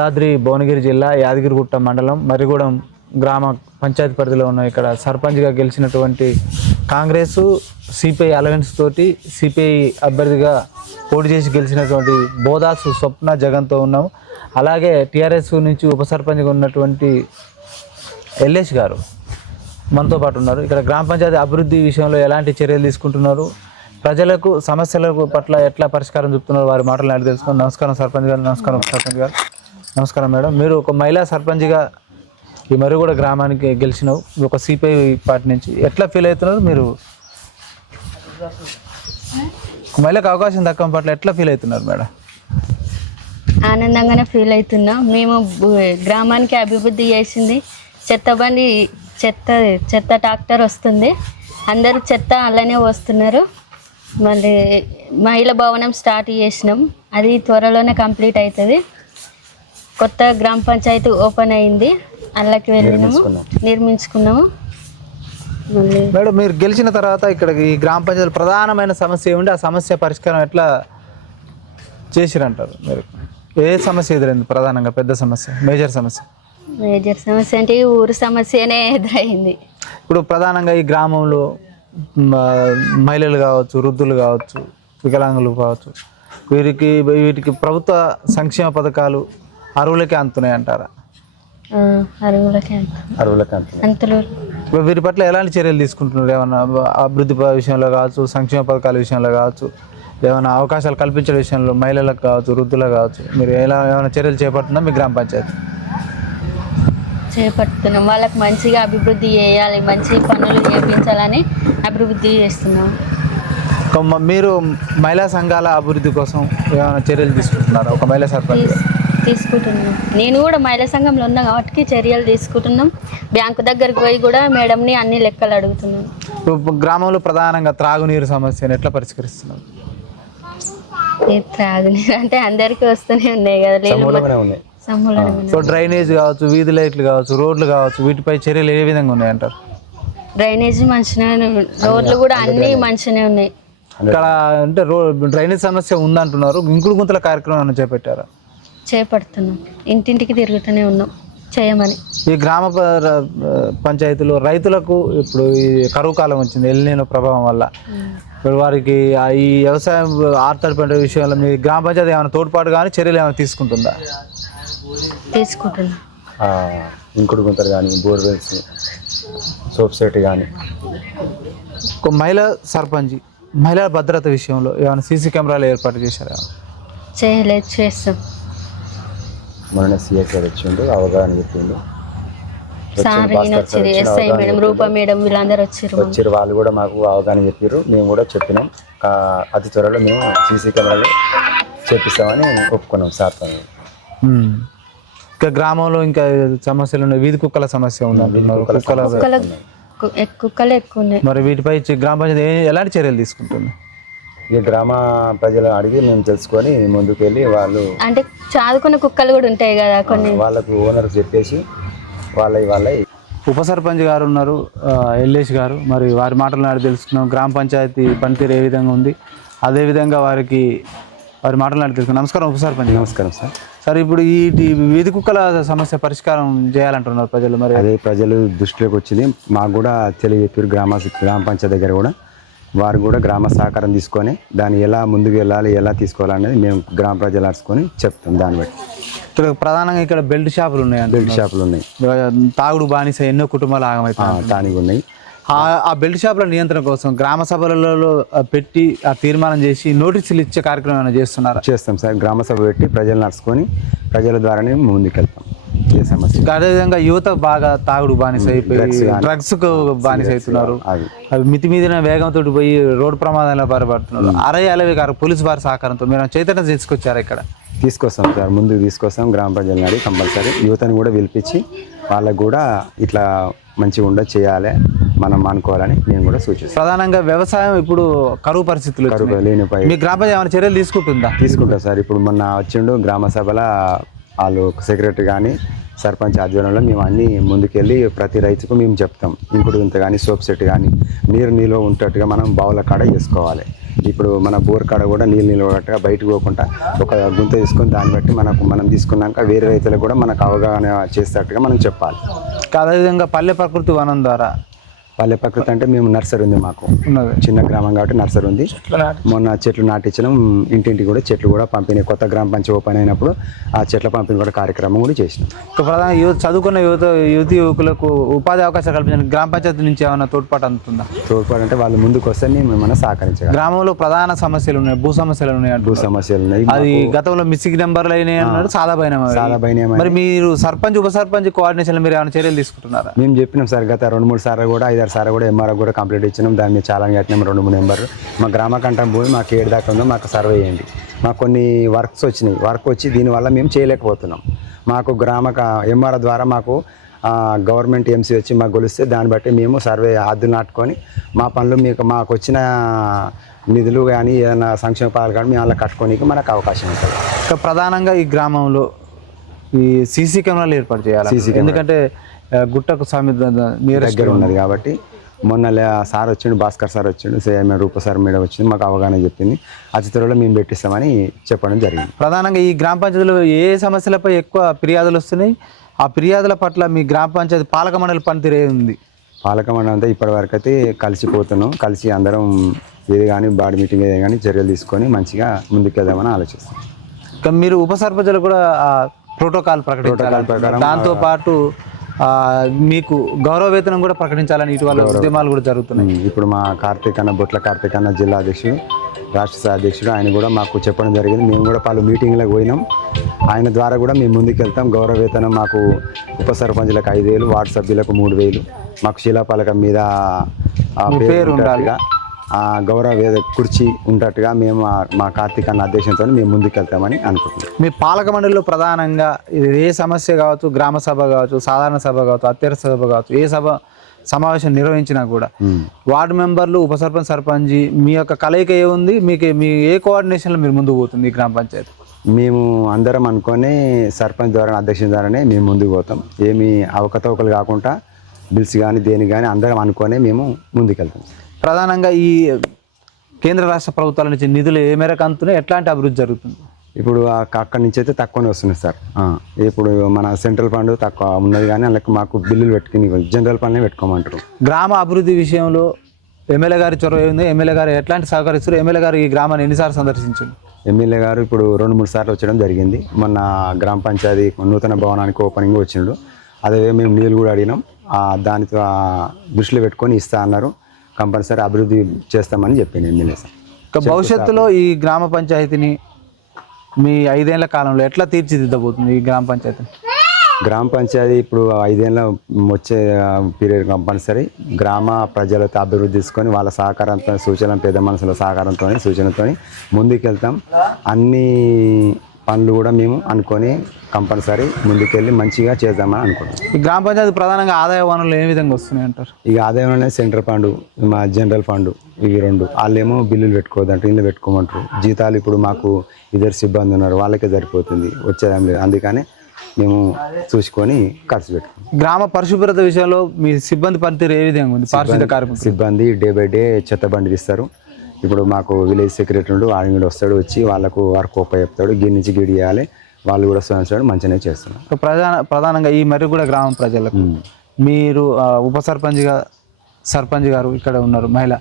యాదాద్రి భువనగిరి జిల్లా యాదగిరిగుట్ట మండలం మరిగూడెం గ్రామ పంచాయతీ పరిధిలో ఉన్న ఇక్కడ సర్పంచ్గా గెలిచినటువంటి కాంగ్రెస్ సిపిఐ అలవెన్స్ తోటి సిపిఐ అభ్యర్థిగా పోటీ చేసి గెలిచినటువంటి బోదాసు స్వప్న జగన్తో ఉన్నాము. అలాగే టీఆర్ఎస్ నుంచి ఉప సర్పంచ్గా ఉన్నటువంటి ఎల్లేష్ గారు మనతో పాటు ఉన్నారు. ఇక్కడ గ్రామ పంచాయతీ అభివృద్ధి విషయంలో ఎలాంటి చర్యలు తీసుకుంటున్నారు, ప్రజలకు సమస్యల పట్ల ఎట్లా పరిష్కారం చూపుతున్నారు, వారి మాటలు అడిగి తెలుసుకున్నాం. నమస్కారం సర్పంచ్ గారు. నమస్కారం సర్పంచ్ గారు. నమస్కారం మేడం. మీరు ఒక మహిళా సర్పంచ్గా ఈ మరిగూడ గ్రామానికి గెలిచినావు, ఒక సిపిఐ పార్టీ నుంచి. ఎట్లా ఫీల్ అవుతున్నారు మీరు? మహిళకు అవకాశం దక్కడం పట్ల ఎట్లా ఫీల్ అవుతున్నారు మేడం? ఆనందంగానే ఫీల్ అవుతున్నాం. మేము గ్రామానికి అభివృద్ధి చేసింది చెత్త ట్రాక్టర్ వస్తుంది, అందరూ చెత్త అలానే వస్తున్నారు. మళ్ళీ మహిళా భవనం స్టార్ట్ చేసినాం, అది త్వరలోనే కంప్లీట్ అవుతుంది. కొత్త గ్రామ పంచాయతీ ఓపెన్ అయింది, అందులోకి వెళ్ళినాము, నిర్మించుకున్నాము. మేడం మీరు గెలిచిన తర్వాత ఇక్కడ ఈ గ్రామ పంచాయతీ ప్రధానమైన సమస్య ఏముంది, ఆ సమస్య పరిష్కారం ఎట్లా చేసిరంటారు మీరు? ఏ సమస్య ఎదురైంది ప్రధానంగా? పెద్ద సమస్య, మేజర్ సమస్య అంటే ఈ ఊరు సమస్యనే ఎదురైంది. ఇప్పుడు ప్రధానంగా ఈ గ్రామంలో మహిళలు కావచ్చు, వృద్ధులు కావచ్చు, వికలాంగులు కావచ్చు, వీటికి ప్రభుత్వ సంక్షేమ పథకాలు అర్హులకే అందుతున్నాయి అంటారా? వీరి పట్ల ఎలాంటి చర్యలు తీసుకుంటున్నారు? ఏమన్నా అభివృద్ధి విషయంలో కావచ్చు, సంక్షేమ పథకాల విషయంలో కావచ్చు, ఏమైనా అవకాశాలు కల్పించే విషయంలో మహిళలకు కావచ్చు, వృద్ధులకు కావచ్చు, మీరు ఏమైనా చర్యలు చేపడుతున్నా మీ గ్రామ పంచాయతీ? చేపడుతున్నాం. వాళ్ళకి మంచిగా అభివృద్ధి చేయాలి, మంచి పనులు చేయించాలని అభివృద్ధి చేస్తున్నాం. మీరు మహిళా సంఘాల అభివృద్ధి కోసం ఏమైనా చర్యలు తీసుకుంటున్నారా? ఒక మహిళా సర్పంచ్ తీసుకుంటున్నాం. నేను కూడా మహిళా సంఘంలో ఉన్నా కాబట్టి చర్యలు తీసుకుంటున్నాం. బ్యాంకు దగ్గరికి పోయి కూడా మేడంని అన్ని లెక్కలు అడుగుతున్నాం. గ్రామంలో ప్రధానంగా త్రాగునీరు సమస్యను ఎట్లా పరిష్కరిస్తున్నారు? త్రాగునీరు అంటే అందరికీ వస్తూనే ఉన్నాయి కదా, సో డ్రైనేజ్ కావచ్చు, వీధి లైట్లు కావచ్చు, రోడ్లు కావచ్చు, వీటిపై చర్యలు ఏ విధంగా ఉన్నాయంటారు? డ్రైనేజ్ మంచిగా, రోడ్లు కూడా అన్ని మంచిగానే ఉన్నాయి. ఇక్కడ అంటే డ్రైనేజ్ సమస్య ఉందంటున్నారు, ఇంకుడు గుంతల కార్యక్రమం చేపట్టారా? చేపడుతున్నాం, ఇంటింటికి తిరుగుతూనే ఉన్నాం చేయమని. ఈ గ్రామ పంచాయతీలో రైతులకు ఇప్పుడు ఈ కరువు కాలం వచ్చింది, ఎల్నినో ప్రభావం వల్ల ఇప్పుడు వారికి ఈ వ్యవసాయం ఆర్తడి పంట విషయంలో మీ గ్రామ పంచాయతీ ఏమైనా తోడ్పాటు కానీ చర్యలు ఏమైనా తీసుకుంటుందా? తీసుకుంటున్నాం. ఇంకుడు గుంతలు కానీ, బోర్వెల్స్, సోప్ సెట్ కానీ. ఒక మహిళా సర్పంచ్, మహిళా భద్రత విషయంలో ఏమైనా సీసీ కెమెరాలు ఏర్పాటు చేశారా? చేయలేదు, చేస్తాం. మొన్న సిఎస్ గారు వచ్చిండు, అవగాహన చెప్పిండు. ఎస్ఐ మేడం, రూపా మేడం వీళ్ళందరూ వచ్చారు. వాళ్ళు కూడా మాకు అవగాహన చెప్పారు, మేము కూడా చెప్పినాం. అతి త్వరలో మేము సీసీ కెమెరాలు చేపిస్తామని ఒప్పుకున్నాం సార్తో. ఇంకా గ్రామంలో ఇంకా సమస్యలు ఉన్నాయి, వీధి కుక్కల సమస్య ఉందంటున్నారు. కుక్కలు ఎక్కువ ఉన్నాయి. మరి వీటిపై గ్రామ పంచాయతీ ఎలాంటి చర్యలు తీసుకుంటుంది? ఈ గ్రామ ప్రజలు అడిగి మేము తెలుసుకొని ముందుకు వెళ్ళి వాళ్ళు అంటే చదువుకున్న కుక్కలు కూడా ఉంటాయి కదా కొన్ని, వాళ్ళకు ఓనర్ చెప్పేసి వాళ్ళ ఉప సర్పంచ్ గారు ఉన్నారు, ఎల్లేష్ గారు. మరి వారి మాటలు నాడు తెలుసుకున్నాం. గ్రామ పంచాయతీ పనితీరు ఏ విధంగా ఉంది, అదేవిధంగా వారి మాటలు నాడు తెలుసుకున్నాం. నమస్కారం ఉప సర్పంచ్. నమస్కారం సార్. సార్, ఇప్పుడు ఈ వీధి కుక్కల సమస్య పరిష్కారం చేయాలంటున్నారు ప్రజలు. మరి అదే ప్రజలు దృష్టిలోకి వచ్చింది, మాకు కూడా తెలియజెప్పారు. గ్రామ పంచాయతీ దగ్గర కూడా వారు కూడా గ్రామ సహకారం తీసుకొని దాన్ని ఎలా ముందుకు వెళ్ళాలి, ఎలా తీసుకోవాలనేది మేము గ్రామ ప్రజలు అరుచుకొని చెప్తాం. దాన్ని బట్టి ఇక్కడ ప్రధానంగా ఇక్కడ బెల్ట్ షాపులు ఉన్నాయి. బెల్ట్ షాపులు ఉన్నాయి, తాగుడు బానిస ఎన్నో కుటుంబాలు ఆగమవుతాయి, దానికి ఉన్నాయి. ఆ బెల్ట్ షాపుల నియంత్రణ కోసం గ్రామ సభలలో పెట్టి ఆ తీర్మానం చేసి నోటీసులు ఇచ్చే కార్యక్రమం చేస్తున్నారు? చేస్తాం సార్. గ్రామ సభ పెట్టి ప్రజలు నడుచుకొని ప్రజల ద్వారానే ముందుకెళ్తాం. ఏ సమస్య. అదేవిధంగా యువత బాగా తాగుడు బానిస అయిపోయి డ్రగ్స్కు బానిస అవుతున్నారు. అవి మితిమీదిన వేగంతో పోయి రోడ్డు ప్రమాదాల్లో పాల్పడుతున్నారు. అలవి గారు పోలీసు వారి సహకారంతో మీరు చైతన్యం తీసుకొచ్చారు? ఇక్కడ తీసుకొస్తాం సార్, ముందుకు తీసుకొస్తాం. గ్రామ ప్రజలను అడిగి కంపల్సరీ యువతను కూడా పిలిపించి వాళ్ళకు కూడా ఇట్లా మంచిగా ఉండదు, చేయాలి, మనం అనుకోవాలని నేను కూడా సూచిస్తాను. ప్రధానంగా వ్యవసాయం ఇప్పుడు కరువు పరిస్థితులు లేనిపై మీ గ్రామ పంచాయతీ ఏమైనా చర్యలు తీసుకుంటాం సార్. ఇప్పుడు మొన్న వచ్చిండు గ్రామ సభలో వాళ్ళు సెక్రటరీ కానీ సర్పంచ్ ఆధ్వర్యంలో మేము అన్నీ ముందుకెళ్ళి ప్రతి రైతుకు మేము చెప్తాం. ఇంకుడు ఇంత కానీ, సోప్ సెట్ కానీ, నీరు నిల్వ ఉంటట్టుగా మనం బావుల కాడ చేసుకోవాలి. ఇప్పుడు మన బోర్ కాడ కూడా నీళ్ళు నిలబడట్టుగా బయటకు పోకుండా ఒక గుంత తీసుకొని దాన్ని బట్టి మనం తీసుకున్నాక వేరే రైతులకు కూడా మనకు అవగాహన చేసేటట్టుగా మనం చెప్పాలి. అదేవిధంగా పల్లె ప్రకృతి వనం ద్వారా పల్లె ప్రకృతి అంటే మేము నర్సరీ ఉంది, మాకు ఉన్నది చిన్న గ్రామం కాబట్టి నర్సరీ ఉంది. మొన్న చెట్లు నాటించడం, ఇంటింటికి కూడా చెట్లు కూడా పంపిణీ, కొత్త గ్రామ పంచాయతీ ఓపెన్ అయినప్పుడు ఆ చెట్ల పంపిణీ కూడా కార్యక్రమం కూడా చేసినాం. ఇక ప్రధాన చదువుకున్న యువతి యువకులకు ఉపాధి అవకాశాలు కల్పించడానికి గ్రామ పంచాయతీ నుంచి ఏమైనా తోడ్పాటు అందుతుందా? తోడ్పాటు అంటే వాళ్ళు ముందుకు వస్తే మేము సహకరించగలం. గ్రామంలో ప్రధాన సమస్యలు ఉన్నాయి, భూ సమస్యలు ఉన్నాయి, భూ సమస్యలు ఉన్నాయి. అది గతంలో మిస్సింగ్ నెంబర్లు అయినాయి అన్నారు, చాలా భయం. మరి మీరు సర్పంచ్ ఉప సర్పంచ్ కోఆర్డినేషన్ మీరు ఏమైనా చర్యలు తీసుకుంటున్నారా? మేము చెప్పినాం సార్, గత 2-3 సార్లు కూడా 5-6 సార్లు కూడా ఎంఆర్ఓ కూడా కంప్లీట్ ఇచ్చినాం. దాన్ని మీద చాలా కట్టినాం 2-3 నెంబర్లు. మా గ్రామ కంఠం భూమి మాకు 7 దాకా ఉందో మాకు సర్వే చేయండి. మాకు కొన్ని వర్క్స్ వచ్చినాయి, వర్క్ వచ్చి దీనివల్ల మేము చేయలేకపోతున్నాం. మాకు ఎంఆర్ఓ ద్వారా మాకు గవర్నమెంట్ ఎంసీ వచ్చి మాకు గొలిస్తే దాన్ని బట్టి మేము సర్వే హద్దులు నాటుకొని మా పనులు మాకు వచ్చిన నిధులు కానీ ఏదైనా సంక్షేమ పథకాలు కానీ మేము అలా కట్టుకోనికి మనకు అవకాశం ఉంటుంది. ఇంకా ప్రధానంగా ఈ గ్రామంలో ఈ సీసీ కెమెరాలు ఏర్పాటు చేయాలి, ఎందుకంటే గుట్టకు దగ్గర ఉన్నది కాబట్టి. మొన్న సార్ వచ్చిండు, భాస్కర్ సార్ వచ్చిండు, సేఎం రూప సార్ మేడం వచ్చింది, మాకు అవగాహన చెప్పింది. అతి త్వరలో మేము పెట్టిస్తామని చెప్పడం జరిగింది. ప్రధానంగా ఈ గ్రామ పంచాయతీలో ఏ సమస్యలపై ఎక్కువ ఫిర్యాదులు వస్తున్నాయి, ఆ ఫిర్యాదుల పట్ల మీ గ్రామ పంచాయతీ పాలక మండలి పనితీరే ఉంది? పాలక మండలి అంతా ఇప్పటి వరకు అయితే కలిసిపోతున్నాం, కలిసి అందరం ఏది కానీ బాడీ మీటింగ్ ఏది కానీ చర్యలు తీసుకొని మంచిగా ముందుకెళ్దామని ఆలోచిస్తాం. ఇంకా మీరు ఉప సర్పంచులు కూడా ప్రోటోకాల్ ప్రకటించాలి, దాంతోపాటు మీకు గౌరవ వేతనం కూడా ప్రకటించాలని ఇటీవల ఉద్యమాలు కూడా జరుగుతున్నాయి. ఇప్పుడు మా బొట్ల కార్తీక్ అన్న జిల్లా అధ్యక్షుడు, రాష్ట్ర స్థాయి అధ్యక్షుడు, ఆయన కూడా మాకు చెప్పడం జరిగింది. మేము కూడా పలు మీటింగ్లకు పోయినాం, ఆయన ద్వారా కూడా మేము ముందుకెళ్తాం. గౌరవ వేతనం మాకు ఉప సర్పంచులకు 5,000, వార్డు సభ్యులకు 3,000, మాకు శిలాపలకం మీద పేరు ఉండాలిగా గౌరవ కుర్చీ ఉన్నట్టుగా మేము మా కార్తీక్ అన్న అధ్యక్షంతో మేము ముందుకెళ్తామని అనుకుంటున్నాం. మీ పాలక మండలిలో ప్రధానంగా ఏ సమస్య కావచ్చు, గ్రామ సభ కావచ్చు, సాధారణ సభ కావచ్చు, అత్యవసర సభ కావచ్చు, ఏ సమావేశం నిర్వహించినా కూడా వార్డు మెంబర్లు, ఉప సర్పంచ్, సర్పంచ్ మీ యొక్క కలయిక ఏముంది, మీ ఏ కోఆర్డినేషన్లో మీరు ముందుకు పోతుంది ఈ గ్రామ పంచాయతీ? మేము అందరం అనుకొని సర్పంచ్ ద్వారా, అధ్యక్షుని ద్వారానే మేము ముందుకు పోతాం. ఏమి అవకతవకలు కాకుండా బిల్స్ కానీ దేని కానీ అందరం అనుకొని మేము ముందుకెళ్తాం. ప్రధానంగా ఈ కేంద్ర రాష్ట్ర ప్రభుత్వాల నుంచి నిధులు ఏ మేరకు అందుతున్నాయి, ఎట్లాంటి అభివృద్ధి జరుగుతుంది? ఇప్పుడు అక్కడి నుంచి అయితే తక్కువనే వస్తున్నాయి సార్. ఇప్పుడు మన సెంట్రల్ ఫండ్ తక్కువ ఉన్నది కానీ అందులో మాకు బిల్లులు పెట్టుకుని జనరల్ ఫండ్నే పెట్టుకోమంటారు. గ్రామ అభివృద్ధి విషయంలో ఎమ్మెల్యే గారి చొరవ ఉంది, ఎమ్మెల్యే గారు ఎట్లాంటి సహకరిస్తారు? ఎమ్మెల్యే గారు ఈ గ్రామాన్ని ఎన్నిసార్లు సందర్శించారు? ఎమ్మెల్యే గారు ఇప్పుడు 2-3 సార్లు వచ్చడం జరిగింది. మొన్న గ్రామ పంచాయతీ నూతన భవనానికి ఓపెనింగ్ వచ్చిండు, అదే మేము నీళ్ళు కూడా అడిగినాం, దానితో దృష్టిలో పెట్టుకొని ఇస్తా అన్నారు. కంపల్సరీ అభివృద్ధి చేస్తామని చెప్పింది ఎమ్మెల్యే సార్. ఇక భవిష్యత్తులో ఈ గ్రామ పంచాయతీని మీ 5 ఏళ్ల కాలంలో ఎట్లా తీర్చిదిద్దబోతుంది ఈ గ్రామ పంచాయతీ? గ్రామ పంచాయతీ ఇప్పుడు 5 ఏళ్ళ వచ్చే పీరియడ్ కంపల్సరీ గ్రామ ప్రజలతో అభివృద్ధి తీసుకొని వాళ్ళ సహకారంతో, సూచనలు, పెద్ద మనసుల సహకారంతో, సూచనలతో ముందుకెళ్తాం. అన్ని పనులు కూడా మేము అనుకొని కంపల్సరీ ముందుకెళ్ళి మంచిగా చేద్దామని అనుకుంటున్నాం. ఈ గ్రామ పంచాయతీ ప్రధానంగా ఆదాయ వనరులు ఏ విధంగా వస్తున్నాయి అంటారు? ఇక ఆదాయం అనేది సెంట్రల్ ఫండ్, మా జనరల్ ఫండ్, ఇవి 2. వాళ్ళేమో బిల్లులు పెట్టుకోవద్దంటారు, ఇల్లు పెట్టుకోమంటారు. జీతాలు ఇప్పుడు మాకు 2 సిబ్బంది ఉన్నారు, వాళ్ళకే సరిపోతుంది, వచ్చేదేం లేదు. అందుకని మేము చూసుకొని ఖర్చు పెట్టుకుంటాం. గ్రామ పరిశుభ్రత విషయంలో మీ సిబ్బంది పనితీరు ఏ విధంగా ఉంది? పారిశుద్ధ కార్మికులు సిబ్బంది డే బై డే చెత్త బండి తీస్తారు. ఇప్పుడు మాకు విలేజ్ సెక్రటరీ ఉండు, ఆయన కూడా వస్తాడు, వచ్చి వాళ్ళకు వర్క్ చెప్తాడు, గిడి నుంచి గిడి చేయాలి, వాళ్ళు కూడా స్వయం మంచిగానే చేస్తున్నారు. ప్రధానంగా ఈ మర్రిగూడ గ్రామ ప్రజలకు మీరు ఉప సర్పంచ్ గారు ఇక్కడ ఉన్నారు, మహిళ,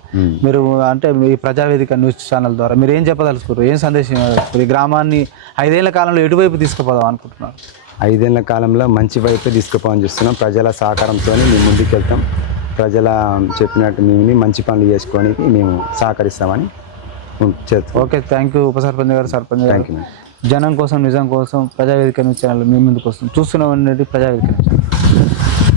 మీరు అంటే మీ ప్రజావేదిక న్యూస్ ఛానల్ ద్వారా మీరు ఏం చెప్పదలుచుకోరు, ఏం సందేశం ఇవ్వదలుచుకోరు? ఈ గ్రామాన్ని 5 ఏళ్ల కాలంలో ఎటువైపు తీసుకుపోదాం అనుకుంటున్నారు? 5 ఏళ్ల కాలంలో మంచి వైపే తీసుకుపోవాలని చూస్తున్నాం. ప్రజల సహకారంతో మేము ముందుకెళ్తాం. ప్రజల చెప్పినట్టు మేము మంచి పనులు చేసుకోవడానికి మేము సహకరిస్తామని చేస్తాం. ఓకే, థ్యాంక్ యూ ఉప సర్పంచ్ గారు, సర్పంచ్ గారు. Thank you. జనం కోసం, నిజం కోసం ప్రజావేదిక న్యూస్ ఛానల్ మీ ముందుకు వస్తుంది. చూస్తున్నాం ప్రజావేదిక న్యూస్ ఛానల్.